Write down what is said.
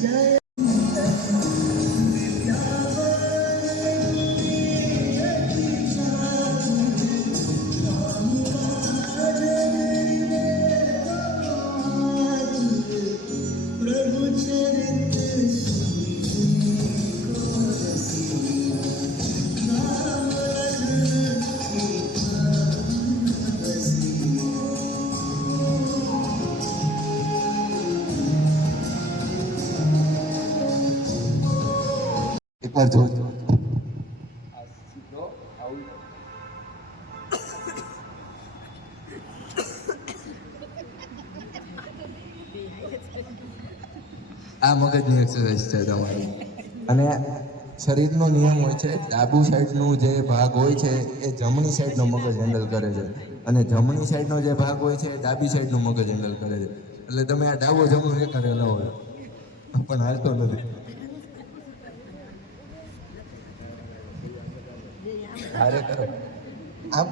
એકવાર જો આ મગજની એક્સરસાઇઝ છે તમારી. અને શરીરનો નિયમ હોય છે, ડાબુ સાઈડનું જે ભાગ હોય છે એ જમણી સાઈડનો મગજ હેન્ડલ કરે છે, અને જમણી સાઈડનો જે ભાગ હોય છે એ ડાબી સાઈડનું મગજ હેન્ડલ કરે છે. એટલે તમે આ ડાબો જમણો એકારે ન હોય પણ હાલતો નથી. હારે કરો આમ